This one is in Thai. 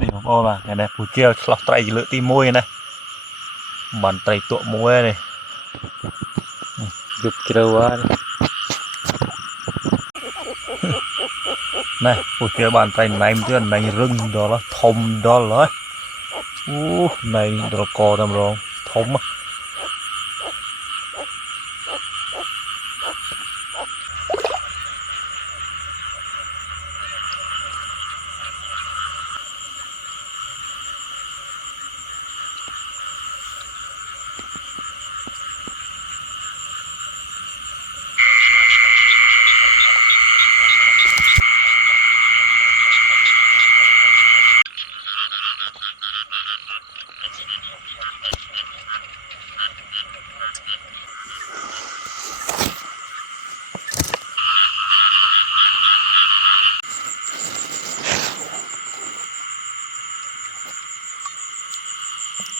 นี่ผมเอามาเนี่ยผู้เชี่ยวชาญไตรเลือดตีมวยนะบันไตรตัวมวยนี่ยุบเกลียววะนี่ผู้เชี่ยวบันไตรไหนมันเตือนไหนรึงดอลละทมดอลเลยอู้ในดอลกอตำรองทมอ่ะ